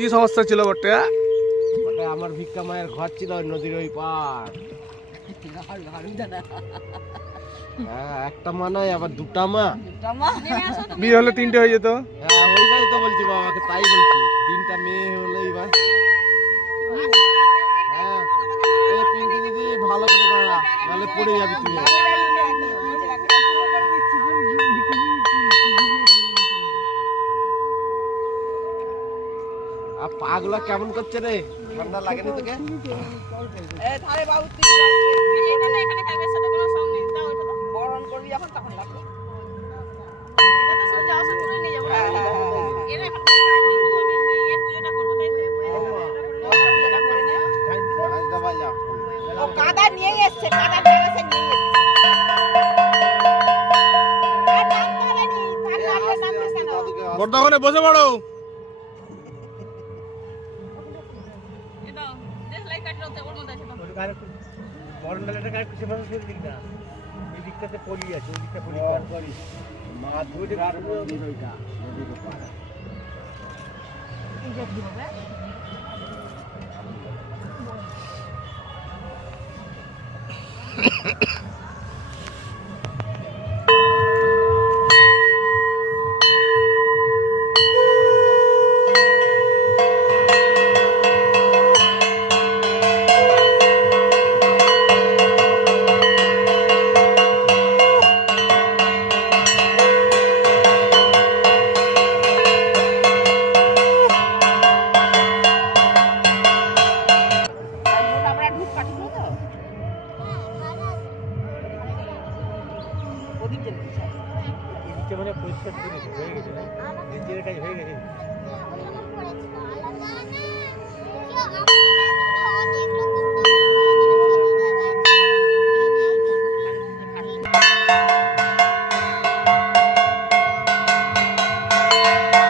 কি সমস্যা ছিল বটে? ওটা আমার ভিক্ষা মায়ের ঘর ছিল ওই নদীর ওই পার। হ্যাঁ, একটা মা নয় আবার দুটা মা। বিয়ে হলে 3টে হয়ে যেত। হ্যাঁ, ওইটাই তো বলছি বাবাকে, তাই বলছি 3টা মেয়ে হলেই ভাই। হ্যাঁ, এই পিঙ্কি দিদি ভালো করে দাঁড়া, নাহলে পড়ে যাবি তুই। আর পাগুলা কেমন করছে রে? ঠান্ডা লাগেনি তোকে? বরণ করবি যখন তখন লাগবে। ও কাদা নিয়ে এসছে, কাদা ঢেলেছে নিয়ে এসছে। আর নামতে হবে নি, তার নামলে নামছিস কেন? বড়দা ওখানে বসে পড়ো। বরণডালাটা গায়ে পিছিয়ে বসে দিক না, এই দিকটাতে পলি আছে, ওই দিকটা পলি করিস। মা দুইটা গাড়ি ওইটা নদীর পার। এদিকটা মানে পরিষ্কার করে হয়ে গেছে, না নিচের কাজ হয়ে গেছে।